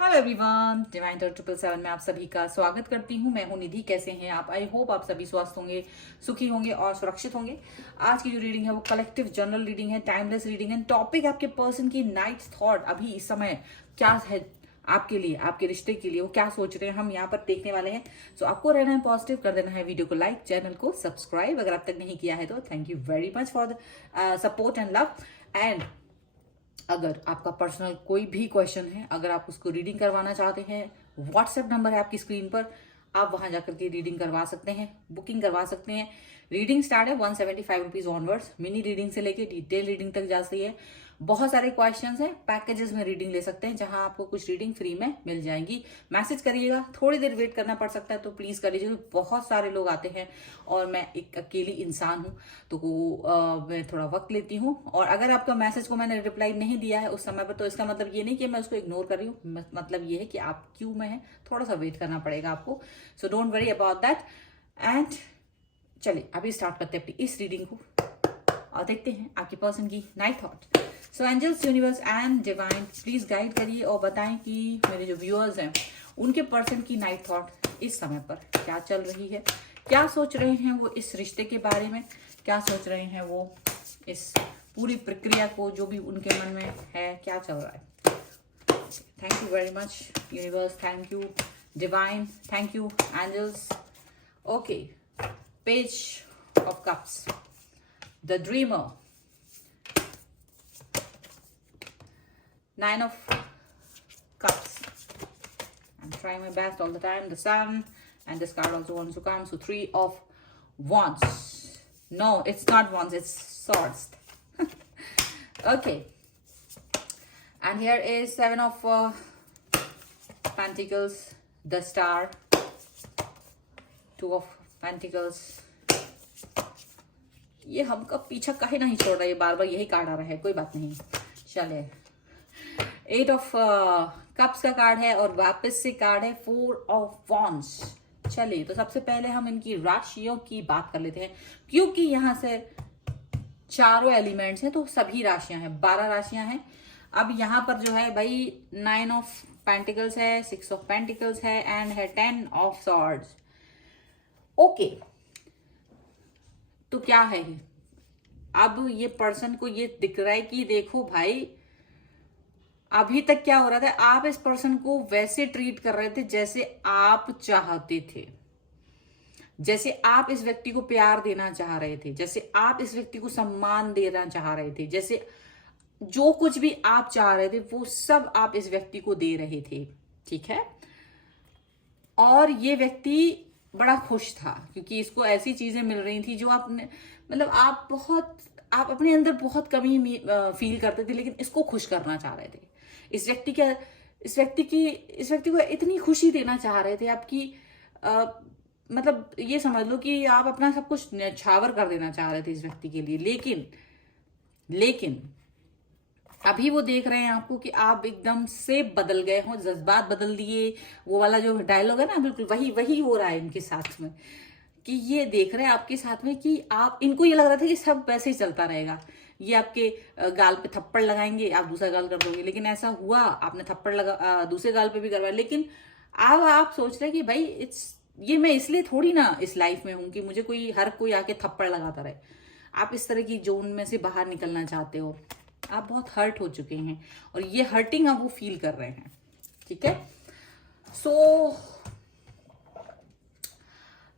Hello everyone, divine talk 777 में आप सभी का स्वागत करती हूँ। मैं हूँ निधि। कैसे हैं आप? आई होप आप सभी स्वस्थ होंगे, सुखी होंगे और सुरक्षित होंगे। आज की जो रीडिंग है वो कलेक्टिव जनरल रीडिंग है, टाइमलेस रीडिंग है। टॉपिक आपके पर्सन की नाइट थॉट अभी इस समय क्या है आपके लिए, आपके रिश्ते के लिए, वो क्या सोच रहे हैं, हम यहाँ पर देखने वाले हैं। सो आपको रहना है पॉजिटिव, कर देना है वीडियो को लाइक, चैनल को सब्सक्राइब अगर आप तक नहीं किया है तो। Thank you very much for the support and love. And अगर आपका पर्सनल कोई भी क्वेश्चन है, अगर आप उसको रीडिंग करवाना चाहते हैं, व्हाट्सएप नंबर है आपकी स्क्रीन पर, आप वहां जाकर के रीडिंग करवा सकते हैं, बुकिंग करवा सकते हैं। रीडिंग स्टार्ट है 175 रुपीज ऑनवर्ड्स। मिनी रीडिंग से लेके डिटेल रीडिंग तक जाती है। बहुत सारे क्वेश्चंस हैं, पैकेजेस में रीडिंग ले सकते हैं जहां आपको कुछ रीडिंग फ्री में मिल जाएंगी। मैसेज करिएगा, थोड़ी देर वेट करना पड़ सकता है तो प्लीज करिए, बहुत सारे लोग आते हैं और मैं एक अकेली इंसान हूँ तो मैं थोड़ा वक्त लेती हूँ। और अगर आपका मैसेज को मैंने रिप्लाई नहीं दिया है उस समय पर तो इसका मतलब ये नहीं कि मैं उसको इग्नोर कर रही हूँ, मतलब ये है कि आप क्यों में है, थोड़ा सा वेट करना पड़ेगा आपको। So don't worry about that. And चलिए अभी स्टार्ट करते हैं अपनी इस रीडिंग को और देखते हैं आपके पर्सन की night thought. So angels, universe and divine please guide करिए और बताएं कि मेरे जो व्यूअर्स हैं उनके पर्सन की नाइट थॉट इस समय पर क्या चल रही है, क्या सोच रहे हैं वो इस रिश्ते के बारे में, क्या सोच रहे हैं वो इस पूरी प्रक्रिया को जो भी उनके मन में है, क्या चल रहा है। Thank you very much universe, thank you divine, thank you angels. Okay, page of cups, the dreamer, Nine of Cups. I'm trying my best all the time. The Sun, and this card also wants to come. So Three of Wands. No, it's not Wands. It's Swords. Okay. And here is Seven of Pentacles. The Star. Two of Pentacles. ये हमका पीछा काहे नहीं छोड़ रहा है, बार बार यही card आ रहा है। कोई बात नहीं, चले। एट ऑफ कप्स का कार्ड है और वापस से कार्ड है 4 ऑफ वॉन्ड्स। चलिए तो सबसे पहले हम इनकी राशियों की बात कर लेते हैं, क्योंकि यहां से चारों एलिमेंट्स हैं तो सभी राशियां हैं, 12 राशियां हैं। अब यहां पर जो है भाई 9 ऑफ पेंटिकल्स है, 6 ऑफ पेंटिकल्स है एंड है 10 ऑफ सॉर्ड्स। ओके, तो क्या है अब ये पर्सन को ये दिख रहा है कि देखो भाई, अभी तक क्या हो रहा था, आप इस पर्सन को वैसे ट्रीट कर रहे थे जैसे आप चाहते थे, जैसे आप इस व्यक्ति को प्यार देना चाह रहे थे, जैसे आप इस व्यक्ति को सम्मान देना चाह रहे थे, जैसे जो कुछ भी आप चाह रहे थे वो सब आप इस व्यक्ति को दे रहे थे। ठीक है, और ये व्यक्ति बड़ा खुश था क्योंकि इसको ऐसी चीजें मिल रही थी जो आपने, मतलब आप अपने अंदर बहुत कमी फील करते थे लेकिन इसको खुश करना चाह रहे थे। इस व्यक्ति को इतनी खुशी देना चाह रहे थे आपकी, मतलब ये समझ लो कि आप अपना सब कुछ न्यौछावर कर देना चाह रहे थे इस व्यक्ति के लिए। लेकिन अभी वो देख रहे हैं आपको कि आप एकदम से बदल गए हो, जज्बात बदल दिए। वो वाला जो डायलॉग है ना, बिल्कुल वही हो रहा है इनके साथ में, कि ये देख रहे हैं आपके साथ में कि आप, इनको ये लग रहा था कि सब वैसे ही चलता रहेगा, ये आपके गाल पे थप्पड़ लगाएंगे, आप दूसरा गाल कर दोगे। लेकिन ऐसा हुआ, आपने थप्पड़ दूसरे गाल पे भी करवाया। लेकिन अब आप सोच रहे हैं कि भाई ये मैं इसलिए थोड़ी ना इस लाइफ में हूं कि मुझे हर कोई आके थप्पड़ लगाता रहे। आप इस तरह की जोन में से बाहर निकलना चाहते हो, आप बहुत हर्ट हो चुके हैं और ये हर्टिंग आप वो फील कर रहे हैं। ठीक है, सो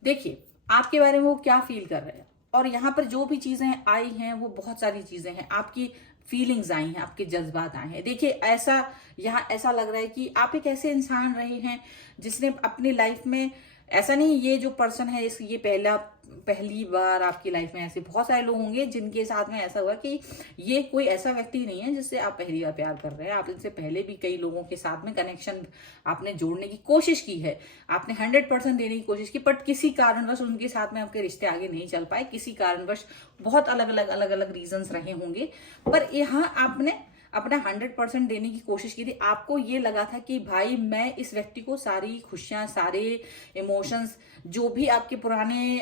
देखिए आपके बारे में वो क्या फील कर रहे हैं। और यहाँ पर जो भी चीजें आई हैं वो बहुत सारी चीजें हैं, आपकी फीलिंग्स आई हैं, आपके जज्बात आए हैं। देखिए यहाँ ऐसा लग रहा है कि आप एक ऐसे इंसान रहे हैं जिसने अपनी लाइफ में, ऐसा नहीं ये जो पर्सन है ये पहली बार आपकी लाइफ में, ऐसे बहुत सारे लोग होंगे जिनके साथ में ऐसा हुआ कि ये कोई ऐसा व्यक्ति नहीं है जिससे आप पहली बार प्यार कर रहे हैं। आप इनसे पहले भी कई लोगों के साथ में कनेक्शन आपने जोड़ने की कोशिश की है, आपने 100% देने की कोशिश की, बट किसी कारणवश उनके साथ में आपके रिश्ते आगे नहीं चल पाए। किसी कारणवश बहुत अलग अलग रीजंस रहे होंगे, पर यहाँ आपने अपना 100% देने की कोशिश की थी। आपको ये लगा था कि भाई मैं इस व्यक्ति को सारी खुशियां, सारे इमोशंस, जो भी आपके पुराने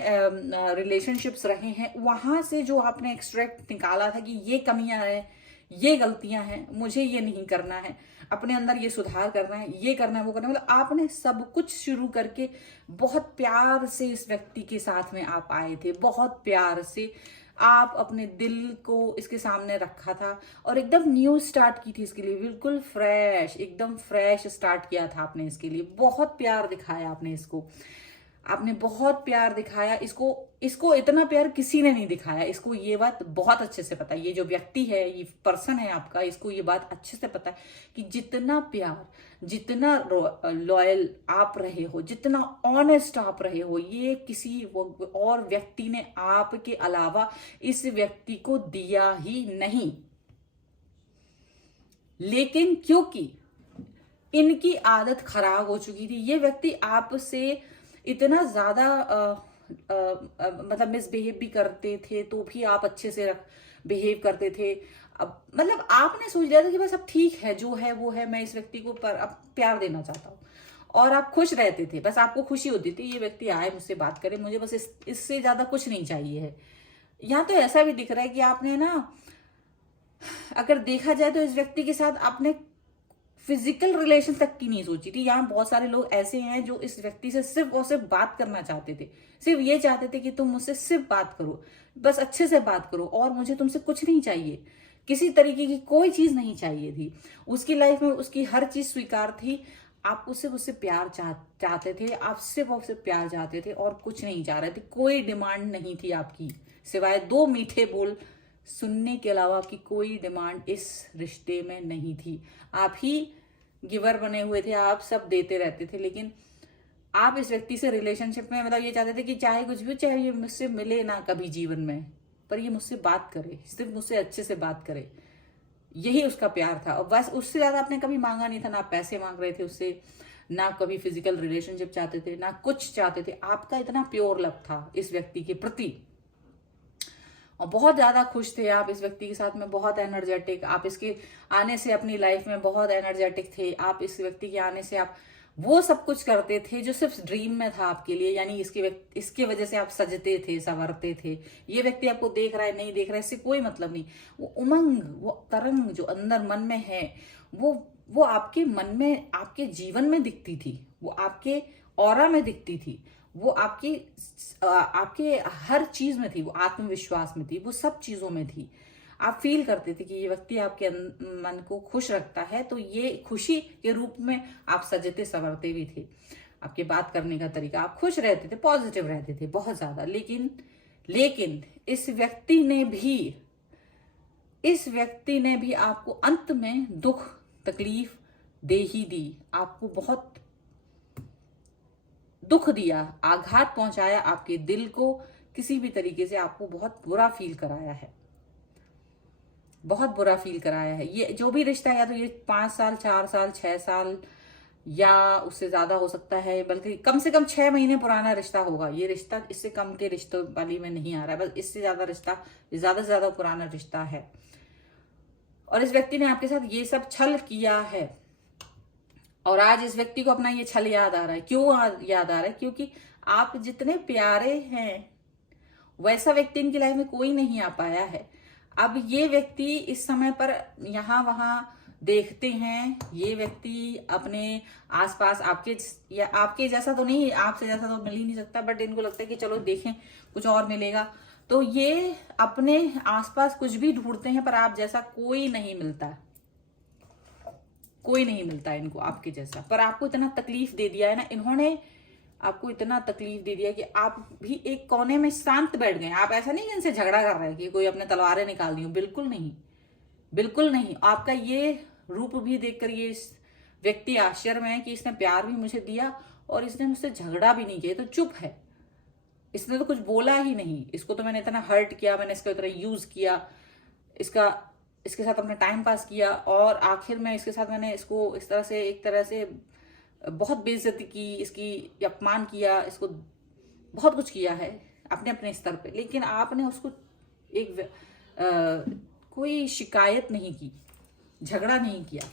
रिलेशनशिप्स रहे हैं वहां से जो आपने एक्सट्रैक्ट निकाला था कि ये कमियां हैं, ये गलतियां हैं, मुझे ये नहीं करना है, अपने अंदर ये सुधार करना है, ये करना है, वो करना है, मतलब आपने सब कुछ शुरू करके बहुत प्यार से इस व्यक्ति के साथ में आप आए थे, बहुत प्यार से आप अपने दिल को इसके सामने रखा था और एकदम न्यू स्टार्ट की थी इसके लिए, बिल्कुल फ्रेश, एकदम फ्रेश स्टार्ट किया था आपने इसके लिए। बहुत प्यार दिखाया आपने इसको, आपने बहुत प्यार दिखाया इसको। इसको इतना प्यार किसी ने नहीं दिखाया, इसको ये बात बहुत अच्छे से पता है। ये जो व्यक्ति है, ये पर्सन है आपका, इसको ये बात अच्छे से पता है कि जितना प्यार, जितना लॉयल आप रहे हो, जितना ऑनेस्ट आप रहे हो, ये किसी और व्यक्ति ने आपके अलावा इस व्यक्ति को दिया ही नहीं। लेकिन क्योंकि इनकी आदत खराब हो चुकी थी, ये व्यक्ति आपसे इतना ज्यादा मतलब मिसबिहेव भी करते थे, तो भी आप अच्छे से बिहेव करते थे। अब मतलब आपने सोच लिया था कि बस अब ठीक है, जो है वो है, मैं इस व्यक्ति को अब प्यार देना चाहता हूँ, और आप खुश रहते थे। बस आपको खुशी होती थी ये व्यक्ति आए, मुझसे बात करे, मुझे बस इससे ज्यादा कुछ नहीं चाहिए है। यहाँ तो ऐसा भी दिख रहा है कि आपने ना, अगर देखा जाए तो इस व्यक्ति के साथ आपने फिजिकल रिलेशन तक की नहीं सोची थी। यहाँ बहुत सारे लोग ऐसे हैं जो इस व्यक्ति से सिर्फ और सिर्फ बात करना चाहते थे, सिर्फ ये चाहते थे कि तुम मुझसे सिर्फ बात करो, बस अच्छे से बात करो, और मुझे तुमसे कुछ नहीं चाहिए, किसी तरीके की कोई चीज नहीं चाहिए थी। उसकी लाइफ में उसकी हर चीज स्वीकार थी। आपको सिर्फ उससे प्यार चाहते थे, आप सिर्फ उससे प्यार चाहते थे और कुछ नहीं चाह रहे थे। कोई डिमांड नहीं थी आपकी, सिवाय 2 मीठे बोल सुनने के अलावा आपकी कोई डिमांड इस रिश्ते में नहीं थी। आप ही गिवर बने हुए थे, आप सब देते रहते थे। लेकिन आप इस व्यक्ति से रिलेशनशिप में मतलब ये चाहते थे कि चाहे कुछ भी, चाहे ये मुझसे मिले ना कभी जीवन में, पर ये मुझसे बात करे, सिर्फ मुझसे अच्छे से बात करे। यही उसका प्यार था, और बस उससे ज्यादा आपने कभी मांगा नहीं था। ना पैसे मांग रहे थे उससे, ना कभी फिजिकल रिलेशनशिप चाहते थे, ना कुछ चाहते थे। आपका इतना प्योर लव था इस व्यक्ति के प्रति, और बहुत ज्यादा खुश थे आप इस व्यक्ति के साथ में, बहुत एनर्जेटिक। आप इसके आने से अपनी लाइफ में बहुत एनर्जेटिक थे। आप इस व्यक्ति के आने से आप वो सब कुछ करते थे जो सिर्फ ड्रीम में था आपके लिए, यानी इसके वजह से आप सजते थे, संवरते थे। ये व्यक्ति आपको देख रहा है नहीं देख रहा है इससे कोई मतलब नहीं। वो उमंग, वो तरंग जो अंदर मन में है, वो आपके मन में, आपके जीवन में दिखती थी, वो आपके ऑरा में दिखती थी, वो आपके हर चीज में थी, वो आत्मविश्वास में थी, वो सब चीजों में थी। आप फील करते थे कि ये व्यक्ति आपके मन को खुश रखता है, तो ये खुशी के रूप में आप सजते संवरते भी थे। आपके बात करने का तरीका, आप खुश रहते थे, पॉजिटिव रहते थे बहुत ज्यादा। लेकिन इस व्यक्ति ने भी आपको अंत में दुख तकलीफ दे ही दी। आपको बहुत दुख दिया, आघात पहुंचाया, आपके दिल को किसी भी तरीके से आपको बहुत बुरा फील कराया है, बहुत बुरा फील कराया है। ये जो भी रिश्ता है, या तो ये 5 साल, 4 साल, 6 साल या उससे ज्यादा हो सकता है, बल्कि कम से कम 6 महीने पुराना रिश्ता होगा ये रिश्ता। इससे कम के रिश्तों वाली में नहीं आ रहा है, बस इससे ज्यादा रिश्ता, ज्यादा से ज्यादा पुराना रिश्ता है। और इस व्यक्ति ने आपके साथ ये सब छल किया है, और आज इस व्यक्ति को अपना ये छल याद आ रहा है। क्यों याद आ रहा है? क्योंकि आप जितने प्यारे हैं वैसा व्यक्ति इनकी लाइफ में कोई नहीं आ पाया है। अब ये व्यक्ति इस समय पर यहाँ वहां देखते हैं, ये व्यक्ति अपने आसपास आपके जैसा तो नहीं, आपसे जैसा तो मिल ही नहीं सकता, बट इनको लगता है कि चलो देखें कुछ और मिलेगा, तो ये अपने आसपास कुछ भी ढूंढते हैं, पर आप जैसा कोई नहीं मिलता, कोई नहीं मिलता इनको आपके जैसा। पर आपको इतना तकलीफ दे दिया है ना इन्होंने, आपको इतना तकलीफ दे दिया कि आप भी एक कोने में शांत बैठ गए। आप ऐसा नहीं कि इनसे झगड़ा कर रहे हैं कि कोई अपने तलवारें निकाल दी हो, बिल्कुल नहीं, बिल्कुल नहीं। आपका ये रूप भी देखकर ये व्यक्ति आश्चर्य में है कि इसने प्यार भी मुझे दिया और इसने मुझसे झगड़ा भी नहीं किया, तो चुप है, इसने तो कुछ बोला ही नहीं। इसको तो मैंने इतना हर्ट किया, मैंने इसको इतना यूज किया, इसके साथ अपना टाइम पास किया, और आखिर में इसके साथ मैंने इसको इस तरह से, एक तरह से बहुत बेइज्जती की, इसकी अपमान किया, इसको बहुत कुछ किया है अपने अपने स्तर पे। लेकिन आपने उसको कोई शिकायत नहीं की, झगड़ा नहीं किया।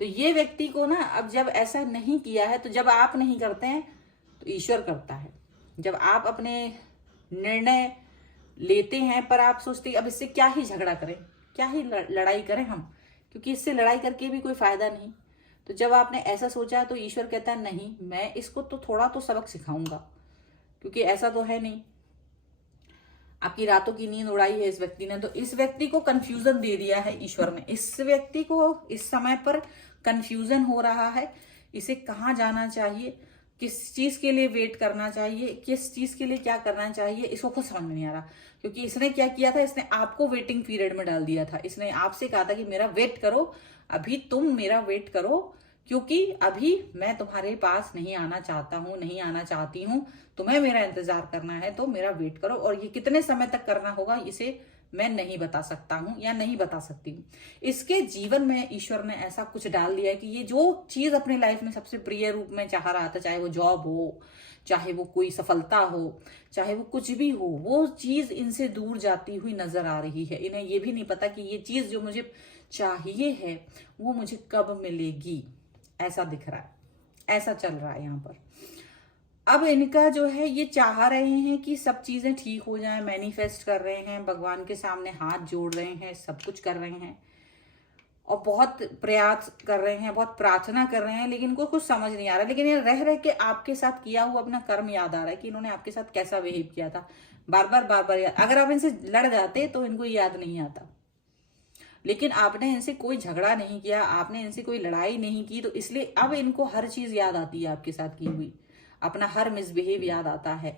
तो ये व्यक्ति को ना, अब जब ऐसा नहीं किया है, तो जब आप नहीं करते हैं तो ईश्वर करता है। जब आप अपने निर्णय लेते हैं, पर आप सोचते हैं अब इससे क्या ही झगड़ा करें, क्या ही लड़ाई करें हम, क्योंकि इससे लड़ाई करके भी कोई फायदा नहीं। तो जब आपने ऐसा सोचा तो ईश्वर कहता है नहीं, मैं इसको तो थोड़ा तो सबक सिखाऊंगा, क्योंकि ऐसा तो है नहीं। आपकी रातों की नींद उड़ाई है इस व्यक्ति ने, तो इस व्यक्ति को कंफ्यूजन दे दिया है ईश्वर ने। इस व्यक्ति को इस समय पर कंफ्यूजन हो रहा है, इसे कहाँ जाना चाहिए, किस चीज के लिए वेट करना चाहिए, किस चीज के लिए क्या करना चाहिए, इसको खुद समझ में नहीं आ रहा। क्योंकि इसने क्या किया था, इसने आपको वेटिंग पीरियड में डाल दिया था। इसने आपसे कहा था कि मेरा वेट करो, अभी तुम मेरा वेट करो, क्योंकि अभी मैं तुम्हारे पास नहीं आना चाहता हूं, नहीं आना चाहती हूं, तुम्हें मेरा इंतजार करना है तो मेरा वेट करो। और ये कितने समय तक करना होगा इसे मैं नहीं बता सकता हूं या नहीं बता सकती हूँ। इसके जीवन में ईश्वर ने ऐसा कुछ डाल दिया है कि ये जो चीज अपने लाइफ में सबसे प्रिय रूप में चाह रहा था, चाहे वो जॉब हो, चाहे वो कोई सफलता हो, चाहे वो कुछ भी हो, वो चीज इनसे दूर जाती हुई नजर आ रही है। इन्हें ये भी नहीं पता कि ये चीज जो मुझे चाहिए है वो मुझे कब मिलेगी। ऐसा दिख रहा है, ऐसा चल रहा है यहाँ पर। अब इनका जो है ये चाह रहे हैं कि सब चीजें ठीक हो जाएं, मैनिफेस्ट कर रहे हैं, भगवान के सामने हाथ जोड़ रहे हैं, सब कुछ कर रहे हैं और बहुत प्रयास कर रहे हैं, बहुत प्रार्थना कर रहे हैं, लेकिन इनको कुछ समझ नहीं आ रहा। लेकिन ये रह रह के आपके साथ किया हुआ अपना कर्म याद आ रहा है कि इन्होंने आपके साथ कैसा बिहेव किया था। बार बार याद, अगर आप इनसे लड़ जाते तो इनको याद नहीं आता, लेकिन आपने इनसे कोई झगड़ा नहीं किया, आपने इनसे कोई लड़ाई नहीं की, तो इसलिए अब इनको हर चीज याद आती है आपके साथ की हुई, अपना हर मिसबिहेव याद आता है।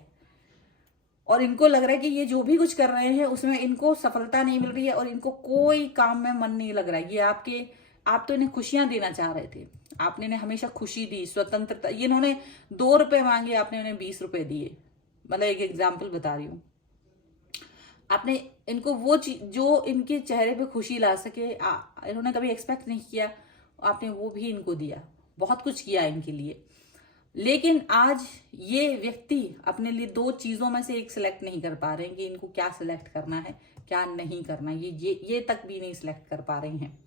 और इनको लग रहा है कि ये जो भी कुछ कर रहे हैं उसमें इनको सफलता नहीं मिल रही है और इनको कोई काम में मन नहीं लग रहा है। ये आप तो इन्हें खुशियां देना चाह रहे थे, आपने इन्हें हमेशा खुशी दी, स्वतंत्रता। ये इन्होंने 2 रुपए मांगे, आपने उन्हें 20 रुपए दिए। मतलब एक एग्जाम्पल बता रही हूँ। आपने इनको वो चीज जो इनके चेहरे पे खुशी ला सके, इन्होंने कभी एक्सपेक्ट नहीं किया, आपने वो भी इनको दिया, बहुत कुछ किया इनके लिए। लेकिन आज ये व्यक्ति अपने लिए 2 चीजों में से एक सिलेक्ट नहीं कर पा रहे हैं कि इनको क्या सिलेक्ट करना है, क्या नहीं करना। ये तक भी नहीं सिलेक्ट कर पा रहे हैं।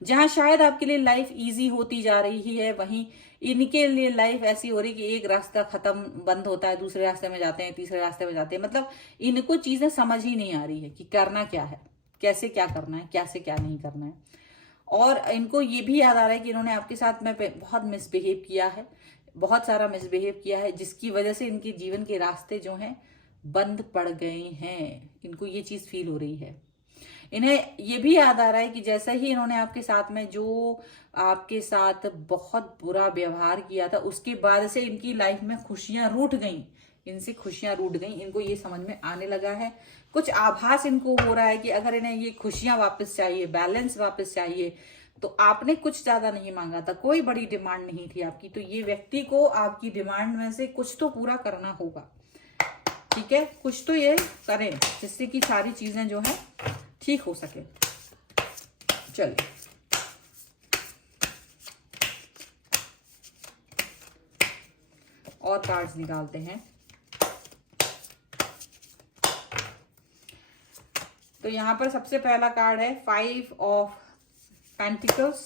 जहां शायद आपके लिए लाइफ इजी होती जा रही है, वहीं इनके लिए लाइफ ऐसी हो रही कि एक रास्ता खत्म बंद होता है, दूसरे रास्ते में जाते हैं, तीसरे रास्ते में जाते हैं। मतलब इनको चीजें समझ ही नहीं आ रही है कि करना क्या है, कैसे क्या करना है, कैसे क्या नहीं करना है। और इनको ये भी याद आ रहा है कि इन्होंने आपके साथ में बहुत मिसबिहेव किया है, बहुत सारा मिसबिहेव किया है, जिसकी वजह से इनके जीवन के रास्ते जो हैं बंद पड़ गए हैं। इनको ये चीज फील हो रही है। इन्हें ये भी याद आ रहा है कि जैसे ही इन्होंने आपके साथ में जो आपके साथ बहुत बुरा व्यवहार किया था, उसके बाद से इनकी लाइफ में खुशियां रूठ गई, इनसे खुशियां रूठ गई। इनको ये समझ में आने लगा है, कुछ आभास इनको हो रहा है कि अगर इन्हें ये खुशियां वापस चाहिए, बैलेंस वापस चाहिए, तो आपने कुछ ज्यादा नहीं मांगा था, कोई बड़ी डिमांड नहीं थी आपकी। तो ये व्यक्ति को आपकी डिमांड में से कुछ तो पूरा करना होगा, ठीक है? कुछ तो ये करें जिससे कि सारी चीजें जो है ठीक हो सके। चलिए और कार्ड्स निकालते हैं। तो यहां पर सबसे पहला कार्ड है 5 of pentacles,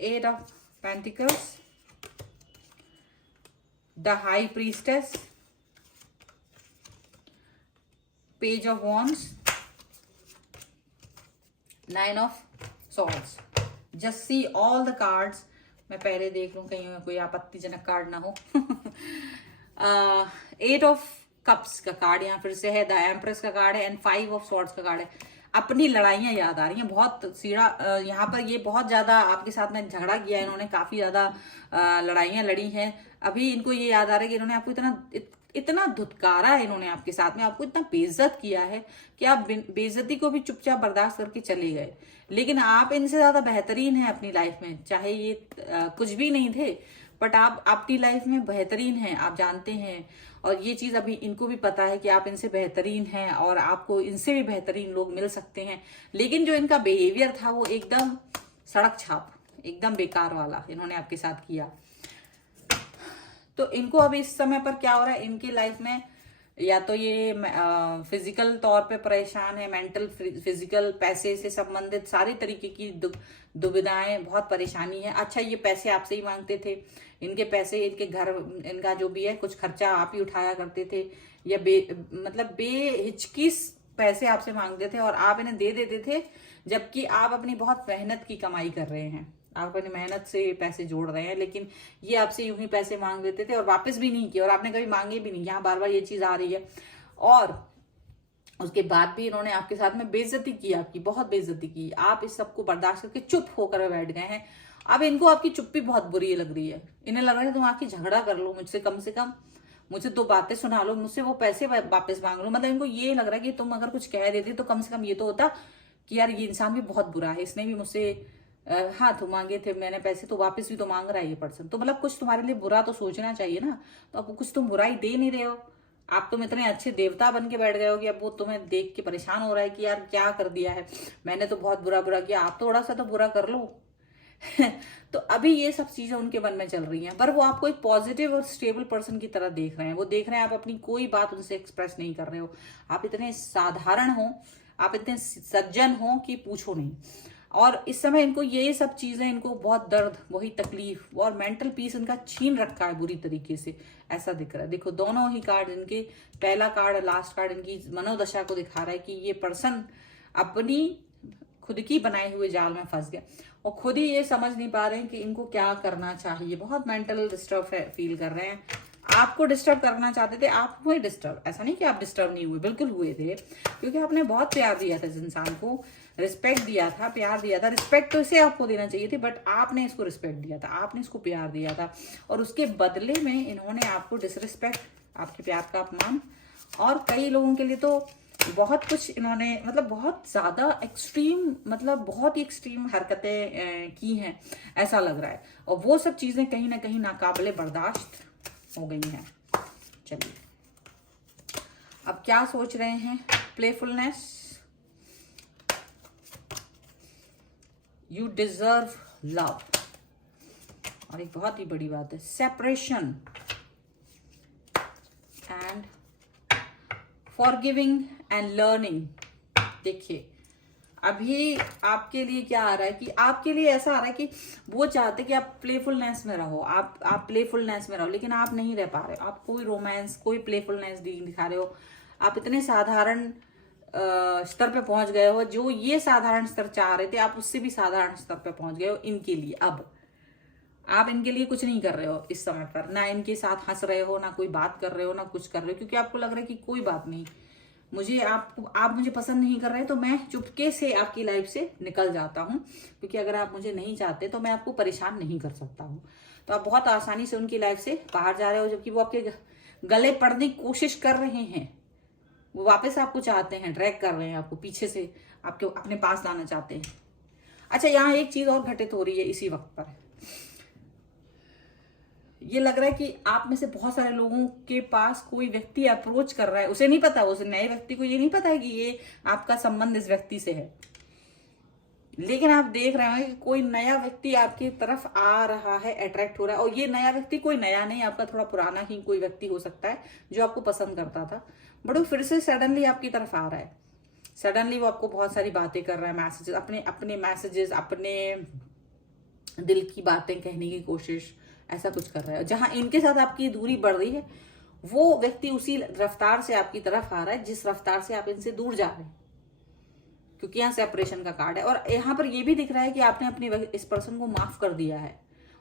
8 of pentacles, the high priestess, page of wands, 9 of swords. Just see all the cards. मैं पहले देख लूं कहीं कोई आपत्तिजनक कार्ड ना हो। 8 ऑफ कप्स का कार्ड यहाँ फिर से है, द एम्प्रेस का कार्ड है एंड 5 ऑफ सॉर्ड्स का कार्ड है। अपनी लड़ाइयां याद आ रही हैं, बहुत सीधा यहाँ पर ये बहुत ज्यादा आपके साथ में झगड़ा किया है इन्होंने, काफी ज्यादा लड़ाइयां लड़ी हैं। अभी इनको ये याद आ रहा है कि इन्होंने आपको इतना धुतकारा है, इन्होंने आपके साथ में आपको इतना बेइज्जत किया है कि आप बेइज्जती को भी चुपचाप बर्दाश्त करके चले गए। लेकिन आप इनसे ज्यादा बेहतरीन हैं अपनी लाइफ में, चाहे ये कुछ भी नहीं थे, बट आप अपनी लाइफ में बेहतरीन हैं, आप जानते हैं। और ये चीज अभी इनको भी पता है कि आप इनसे बेहतरीन हैं और आपको इनसे भी बेहतरीन लोग मिल सकते हैं। लेकिन जो इनका बिहेवियर था वो एकदम सड़क छाप, एकदम बेकार वाला इन्होंने आपके साथ किया। तो इनको अभी इस समय पर क्या हो रहा है, इनकी लाइफ में या तो ये फिजिकल तौर पे परेशान है, मेंटल फिजिकल पैसे से संबंधित सारी तरीके की दुविधाएं, बहुत परेशानी है। अच्छा, ये पैसे आपसे ही मांगते थे, इनके पैसे, इनके घर, इनका जो भी है कुछ खर्चा आप ही उठाया करते थे, या मतलब बेहिचकी पैसे आपसे मांगते थे और आप इन्हें दे देते थे, जबकि आप अपनी बहुत मेहनत की कमाई कर रहे हैं, आप अपनी मेहनत से पैसे जोड़ रहे हैं, लेकिन ये आपसे यूं ही पैसे मांग लेते थे और वापस भी नहीं किए, और आपने कभी मांगे भी नहीं। यहाँ बार बार ये चीज आ रही है, और उसके बाद भी इन्होंने आपके साथ में बेइज्जती की, आपकी बहुत बेइज्जती की। आप इस सबको बर्दाश्त करके चुप होकर बैठ गए हैं। अब इनको आपकी चुप्पी बहुत बुरी लग रही है। इन्हें लग रहा है तुम आके झगड़ा कर लो मुझसे, कम से कम मुझे 2 बातें सुना लो, मुझसे वो पैसे वापस मांग लो। मतलब इनको ये लग रहा है कि तुम अगर कुछ कह देती तो कम से कम ये तो होता कि यार ये इंसान भी बहुत बुरा है, इसने भी मुझसे हाथ मांगे थे मैंने पैसे, तो वापस भी तो मांग रहा है ये पर्सन, तो मतलब कुछ तुम्हारे लिए बुरा तो सोचना चाहिए ना। तो अब कुछ तुम बुराई दे नहीं रहे हो। आप तुम इतने अच्छे देवता बन के बैठ गए हो कि अब वो तुम्हें देख के परेशान हो रहा है कि यार क्या कर दिया है, मैंने तो बहुत बुरा बुरा किया, आप तो थोड़ा सा तो बुरा कर लो। तो अभी ये सब चीजें उनके मन में चल रही हैं, पर वो आपको एक पॉजिटिव और स्टेबल पर्सन की तरह देख रहे हैं। वो देख रहे हैं आप अपनी कोई बात उनसे एक्सप्रेस नहीं कर रहे हो, आप इतने साधारण हो, आप इतने सज्जन हो कि पूछो नहीं। और इस समय इनको ये सब चीजें, इनको बहुत दर्द, वही तकलीफ और मेंटल पीस इनका छीन रखा है बुरी तरीके से, ऐसा दिख रहा है। देखो दोनों ही कार्ड इनके, पहला कार्ड लास्ट कार्ड इनकी मनोदशा को दिखा रहा है कि ये पर्सन अपनी खुद की बनाए हुए जाल में फंस गया और खुद ही ये समझ नहीं पा रहे हैं कि इनको क्या करना चाहिए। बहुत मेंटल डिस्टर्ब फील कर रहे हैं, आपको डिस्टर्ब करना चाहते थे, आप हुए डिस्टर्ब। ऐसा नहीं कि आप डिस्टर्ब नहीं हुए, बिल्कुल हुए थे, क्योंकि आपने बहुत प्यार दिया था इस इंसान को, रिस्पेक्ट दिया था, प्यार दिया था। रिस्पेक्ट तो इसे आपको देना चाहिए थी, बट आपने इसको रिस्पेक्ट दिया था, आपने इसको प्यार दिया था, और उसके बदले में इन्होंने आपको डिसरिस्पेक्ट, आपके प्यार का अपमान, और कई लोगों के लिए तो बहुत कुछ इन्होंने, मतलब बहुत ज्यादा एक्सट्रीम, मतलब बहुत ही एक्सट्रीम हरकतें की हैं, ऐसा लग रहा है। और वो सब चीजें कहीं ना कहीं नाकाबिले बर्दाश्त हो गई हैं। चलिए अब क्या सोच रहे हैं? प्लेफुलनेस, यू डिजर्व लव, और एक बहुत ही बड़ी बात है separation and forgiving and learning. देखिए अभी आपके लिए क्या आ रहा है कि आपके लिए ऐसा आ रहा है कि वो चाहते कि आप प्लेफुलनेस में रहो, आप प्लेफुलनेस में रहो, लेकिन आप नहीं रह पा रहे हो। आप कोई रोमांस, कोई प्लेफुलनेस दिखा रहे हो। आप इतने साधारण स्तर पे पहुंच गए हो, जो ये साधारण स्तर चाह रहे थे आप उससे भी साधारण स्तर पे पहुंच गए हो इनके लिए। अब आप इनके लिए कुछ नहीं कर रहे हो इस समय पर, ना इनके साथ हंस रहे हो, ना कोई बात कर रहे हो, ना कुछ कर रहे हो, क्योंकि आपको लग रहा है कि कोई बात नहीं, मुझे आप मुझे पसंद नहीं कर रहे, तो मैं चुपके से आपकी लाइफ से निकल जाता हूँ, क्योंकि अगर आप मुझे नहीं चाहते तो मैं आपको परेशान नहीं कर सकता हूँ। तो आप बहुत आसानी से उनकी लाइफ से बाहर जा रहे हो, जबकि वो आपके गले पड़ने की कोशिश कर रहे हैं। वो वापस आपको चाहते हैं, ड्रैग कर रहे हैं आपको पीछे से, आपके अपने पास लाना चाहते हैं। अच्छा, यहाँ एक चीज और घटित हो रही है इसी वक्त पर। ये लग रहा है कि आप में से बहुत सारे लोगों के पास कोई व्यक्ति अप्रोच कर रहा है, उसे नहीं पता, उस नए व्यक्ति को ये नहीं पता है कि ये आपका संबंध इस व्यक्ति से है, लेकिन आप देख रहे हैं कि कोई नया व्यक्ति आपकी तरफ आ रहा है, अट्रैक्ट हो रहा है। और ये नया व्यक्ति कोई नया नहीं, आपका थोड़ा पुराना ही कोई व्यक्ति हो सकता है जो आपको पसंद करता था, बट वो फिर से सडनली आपकी तरफ आ रहा है। सडनली वो आपको बहुत सारी बातें कर रहा है, मैसेजेस, अपने अपने मैसेजेस, अपने दिल की बातें कहने की कोशिश, ऐसा कुछ कर रहा है। जहां इनके साथ आपकी दूरी बढ़ रही है, वो व्यक्ति उसी रफ्तार से आपकी तरफ आ रहा है जिस रफ्तार से आप इनसे दूर जा रहे हैं, क्योंकि यहाँ सेपरेशन का कार्ड है। और यहाँ पर ये भी दिख रहा है कि आपने अपने इस पर्सन को माफ कर दिया है,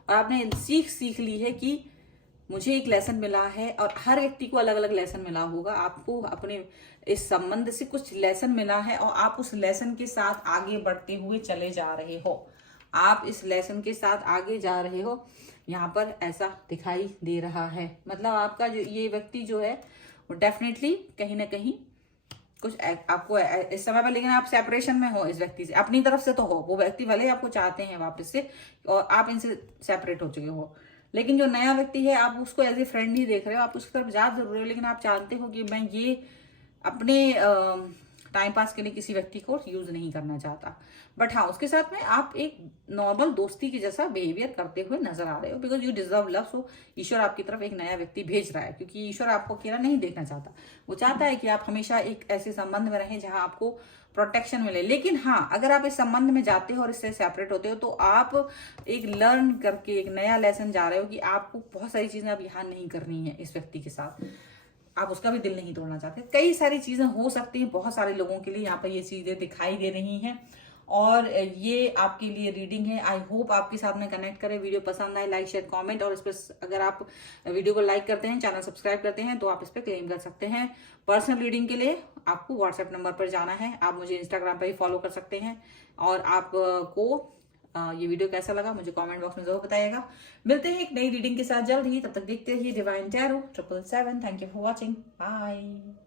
और आपने सीख ली है कि मुझे एक लेसन मिला है, और हर व्यक्ति को अलग अलग लेसन मिला होगा। आपको अपने इस संबंध से कुछ लेसन मिला है, और आप उस लेसन के साथ आगे बढ़ते हुए चले जा रहे हो। आप इस लेसन के साथ आगे जा रहे हो, यहाँ पर ऐसा दिखाई दे रहा है। मतलब आपका जो ये व्यक्ति जो है वो डेफिनेटली कहीं ना कहीं कुछ आपको इस समय पर, लेकिन आप सेपरेशन में हो इस व्यक्ति से, अपनी तरफ से तो हो, वो व्यक्ति भले आपको चाहते हैं वापस से, और आप इनसे सेपरेट हो चुके हो, लेकिन जो नया व्यक्ति है आप उसको एज ए फ्रेंड ही देख रहे हो, आप उसकी तरफ जा जरूर रहे हो, लेकिन आप जानते हो कि मैं ये अपने टाइम पास के लिए किसी व्यक्ति को यूज नहीं करना चाहता। बट हाँ, उसके साथ में आप एक नॉर्मल दोस्ती के जैसा बिहेवियर करते हुए नजर आ रहे हो, बिकॉज यू डिजर्व लव। सो ईश्वर आपकी तरफ एक नया व्यक्ति भेज रहा है, क्योंकि ईश्वर आपको अकेला नहीं देखना चाहता। वो चाहता है कि आप हमेशा एक ऐसे संबंध में रहें जहां आपको प्रोटेक्शन मिले। लेकिन हाँ, अगर आप इस संबंध में जाते हो और इससे सेपरेट होते हो, तो आप एक लर्न करके एक नया लेसन जा रहे हो कि आपको बहुत सारी चीजें अब यहाँ नहीं करनी है इस व्यक्ति के साथ। आप उसका भी दिल नहीं तोड़ना चाहते। कई सारी चीजें हो सकती हैं बहुत सारे लोगों के लिए, यहाँ पर ये चीजें दिखाई दे रही हैं। और ये आपके लिए रीडिंग है। आई होप आपके साथ में कनेक्ट करें। वीडियो पसंद आए लाइक शेयर कमेंट, और इस पर अगर आप वीडियो को लाइक करते हैं, चैनल सब्सक्राइब करते हैं, तो आप इस पर क्लेम कर सकते हैं। पर्सनल रीडिंग के लिए आपको व्हाट्सएप नंबर पर जाना है। आप मुझे इंस्टाग्राम पर ही फॉलो कर सकते हैं। और आपको ये वीडियो कैसा लगा मुझे कमेंट बॉक्स में जरूर बताइएगा। मिलते हैं एक नई रीडिंग के साथ जल्द ही, तब तक देखते रहिए divine tarot 777। Thank you for watching, bye.